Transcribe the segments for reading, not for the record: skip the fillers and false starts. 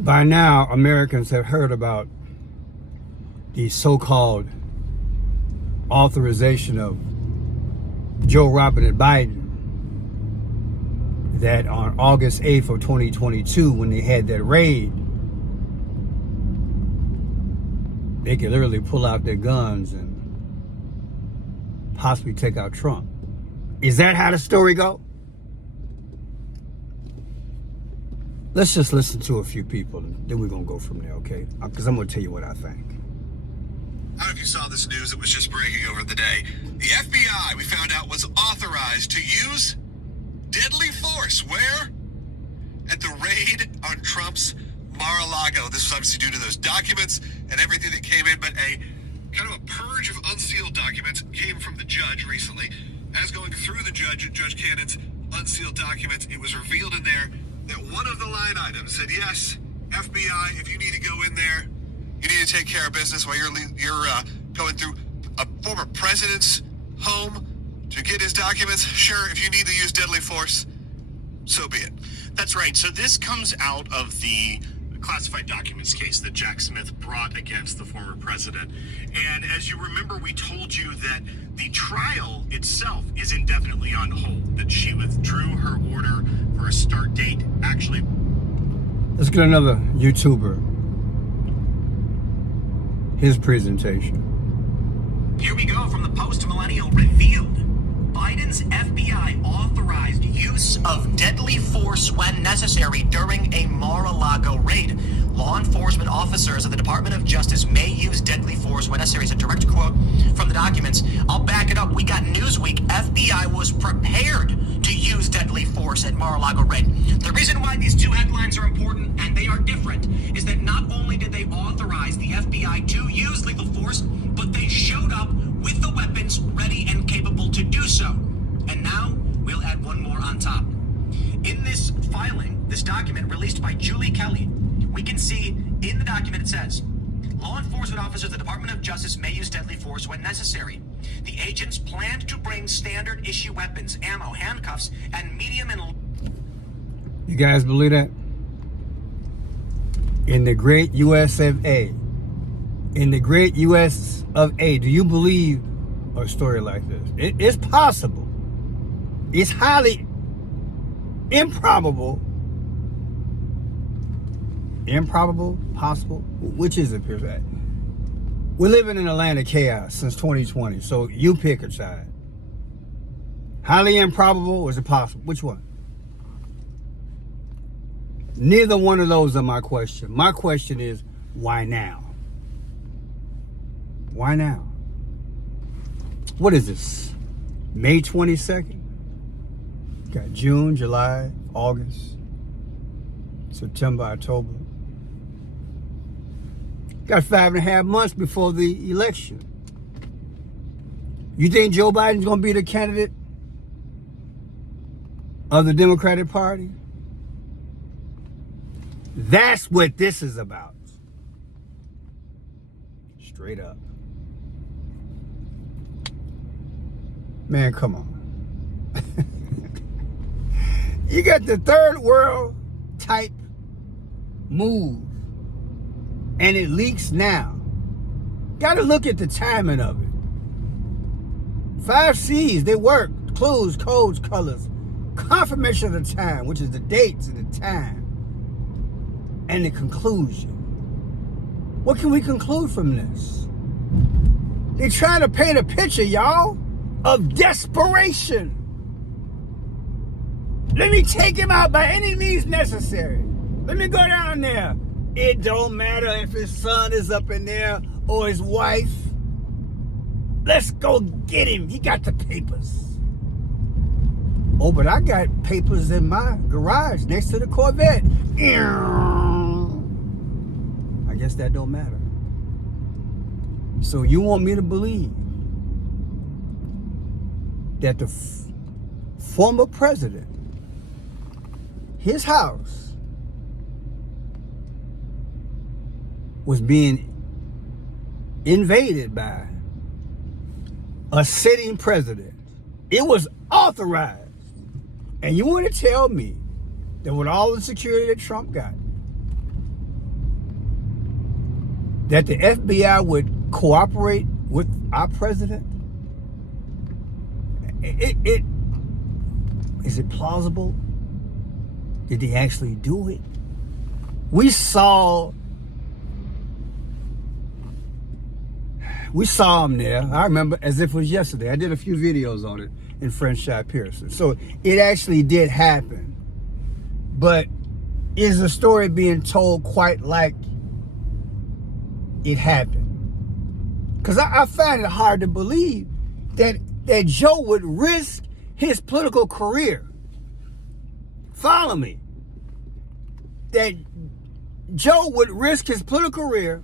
By now, Americans have heard about the so-called authorization of Joe Robert Biden, that on August 8th of 2022, when they had that raid, they could literally pull out their guns and possibly take out Trump. Is that how the story go? Let's just listen to a few people, and then we're going to go from there, okay? Because I'm going to tell you what I think. I don't know if you saw this news. It was just breaking over the day. The FBI, we found out, was authorized to use deadly force. Where? At the raid on Trump's Mar-a-Lago. This was obviously due to those documents and everything that came in, but a kind of a purge of unsealed documents came from the judge recently. As going through the Judge Cannon's unsealed documents, it was revealed in there that one of the line items said, yes, FBI, if you need to go in there, you need to take care of business while you're going through a former president's home to get his documents. Sure, if you need to use deadly force, so be it. That's right. So this comes out of the classified documents case that Jack Smith brought against the former president. And as you remember, we told you that the trial itself is indefinitely on hold, that she withdrew her order for a start date. Actually, let's get another YouTuber, his presentation. Here we go from the post-millennial revealed. Biden's FBI authorized use of deadly force when necessary during a Mar-a-Lago raid. Law enforcement officers of the Department of Justice may use deadly force when necessary. It's a direct quote from the documents. I'll back it up. We got Newsweek. FBI was prepared to use deadly force at Mar-a-Lago raid. The reason why these two headlines are important, and they are different, is that not only did they authorize the FBI to use lethal force, but they showed up with the weapons ready and capable to do so. And now we'll add one more on top. In this filing, this document released by Julie Kelly, we can see in the document it says, law enforcement officers of the Department of Justice may use deadly force when necessary. The agents planned to bring standard issue weapons, ammo, handcuffs, and medium and... You guys believe that? In the great US of A. In the great US of A, do you believe a story like this? It's possible. It's highly improbable. Improbable? Possible? Which is it, Pierce? We're living in a land of chaos since 2020, so you pick a side. Highly improbable, or is it possible? Which one? Neither one of those are my question. My question is, why now? Why now? What is this? May 22nd? Got June, July, August, September, October. Got 5.5 months before the election. You think Joe Biden's going to be the candidate of the Democratic Party? That's what this is about. Straight up. Man, come on. You got the third world type move, and it leaks now. Got to look at the timing of it. 5 C's, they work. Clues, codes, colors. Confirmation of the time, which is the dates and the time. And the conclusion. What can we conclude from this? They're trying to paint a picture, y'all, of desperation. Let me take him out by any means necessary. Let me go down there. It don't matter if his son is up in there or his wife. Let's go get him. He got the papers. Oh, but I got papers in my garage next to the Corvette. I guess that don't matter. So you want me to believe that the former president, his house, was being invaded by a sitting president? It was authorized. And you want to tell me that with all the security that Trump got, that the FBI would cooperate with our president? Is it plausible? Did they actually do it? We saw him there. I remember as if it was yesterday. I did a few videos on it in Franchise Pearson. So it actually did happen. But is the story being told quite like it happened? Because I find it hard to believe that Joe would risk his political career. Follow me. That Joe would risk his political career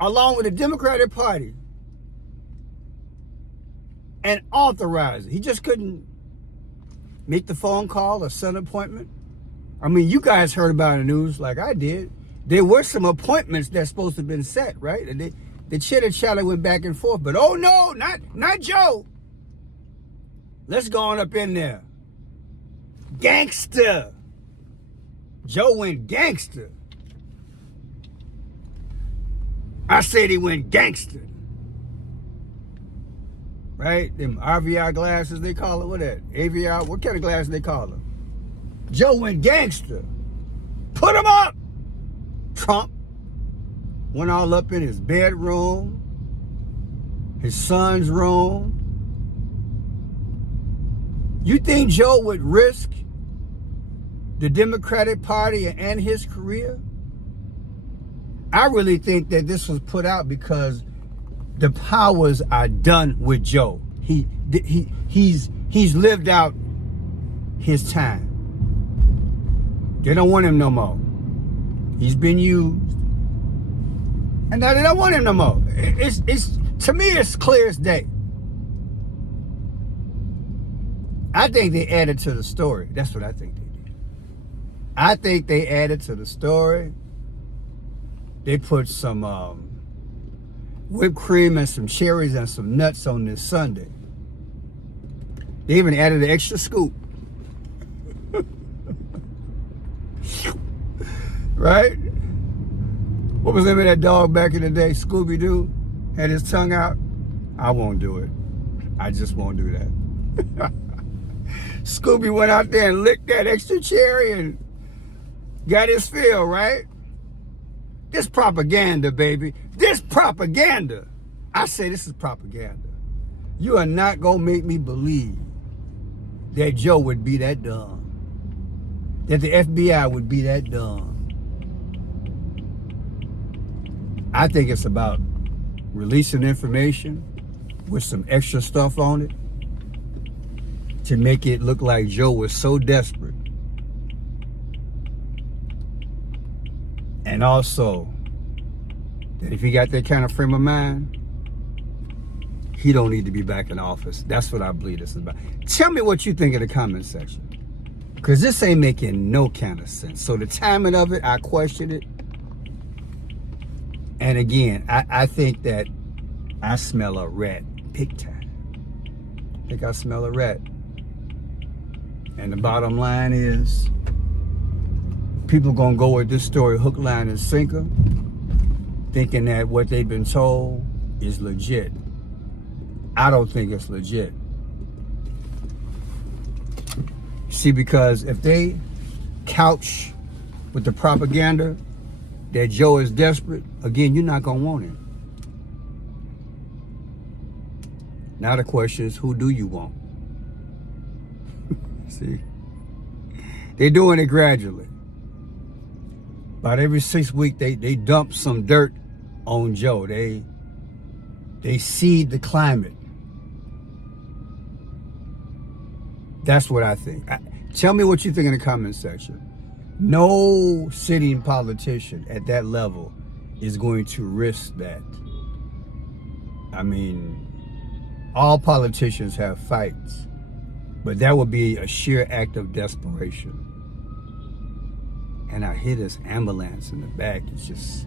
along with the Democratic Party and authorize it. He just couldn't make the phone call or set an appointment. I mean, you guys heard about it in the news like I did. There were some appointments that's supposed to have been set, right? And the chitter chatter went back and forth. But oh no, not Joe. Let's go on up in there. Gangster. Joe went gangster. I said he went gangster. Right? Them RVR glasses, they call it. What that? AVR? What kind of glasses they call them? Joe went gangster. Put him up! Trump went all up in his bedroom, his son's room. You think Joe would risk the Democratic Party and his career? I really think that this was put out because the powers are done with Joe. He's lived out his time. They don't want him no more. He's been used, and now they don't want him no more. It's to me, it's clear as day. I think they added to the story. That's what I think they did. I think they added to the story. They put some whipped cream and some cherries and some nuts on this sundae. They even added an extra scoop. Right? What was the name of that dog back in the day? Scooby-Doo? Had his tongue out? I won't do it. I just won't do that. Scooby went out there and licked that extra cherry and got his fill, right? This propaganda, baby. This propaganda. I say this is propaganda. You are not going to make me believe that Joe would be that dumb. That the FBI would be that dumb. I think it's about releasing information with some extra stuff on it to make it look like Joe was so desperate. And also, that if he got that kind of frame of mind, he don't need to be back in office. That's what I believe this is about. Tell me what you think in the comment section. Because this ain't making no kind of sense. So the timing of it, I question it. And again, I think that I smell a rat big time. I think I smell a rat. And the bottom line is, people gonna go with this story hook, line, and sinker, thinking that what they've been told is legit. I don't think it's legit. See, because if they couch with the propaganda that Joe is desperate, again, you're not gonna want him. Now the question is, who do you want? See, they're doing it gradually. About every 6 weeks, they dump some dirt on Joe. They seed the climate. That's what I think. Tell me what you think in the comment section. No sitting politician at that level is going to risk that. I mean, all politicians have fights, but that would be a sheer act of desperation. And I hear this ambulance in the back. It's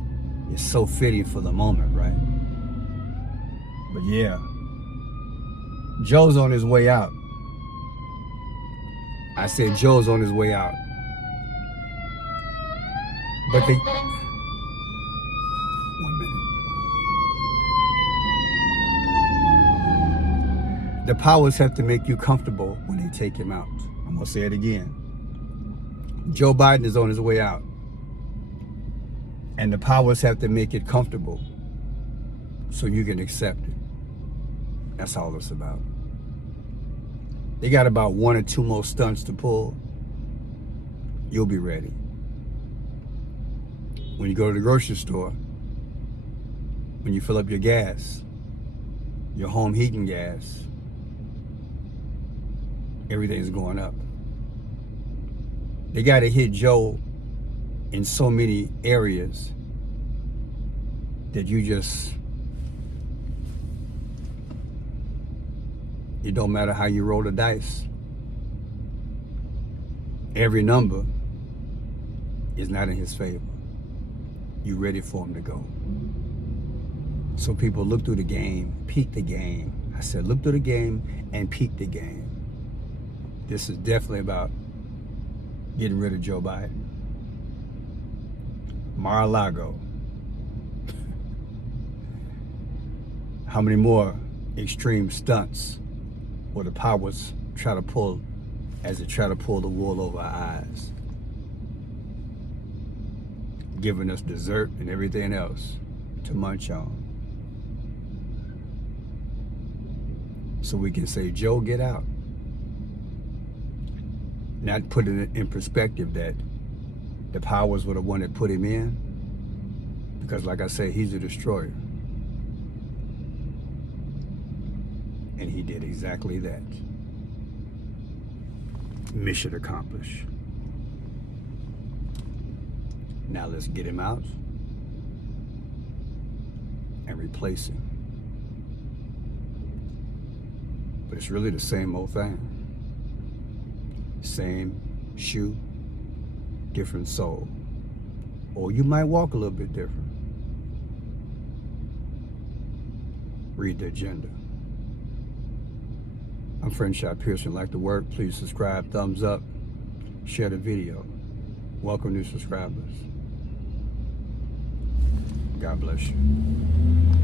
so fitting for the moment, right? But yeah, Joe's on his way out. I said Joe's on his way out. But The powers have to make you comfortable when they take him out. I'm going to say it again. Joe Biden is on his way out. And the powers have to make it comfortable so you can accept it. That's all it's about. They got about 1 or 2 more stunts to pull. You'll be ready. When you go to the grocery store, when you fill up your gas, your home heating gas, everything's going up. They got to hit Joe in so many areas that it don't matter how you roll the dice. Every number is not in his favor. You ready for him to go. So people look through the game, peek the game. I said, look through the game and peek the game. This is definitely about getting rid of Joe Biden. Mar-a-Lago. How many more extreme stunts will the powers try to pull as they try to pull the wool over our eyes? Giving us dessert and everything else to munch on. So we can say, Joe, get out. Not putting it in perspective that the powers were the one that put him in. Because like I say, he's a destroyer. And he did exactly that. Mission accomplished. Now let's get him out and replace him. But it's really the same old thing. Same shoe, different soul. Or you might walk a little bit different. Read the agenda. I'm Friend Shot Pearson. Like the work, please subscribe, thumbs up, share the video. Welcome new subscribers. God bless you.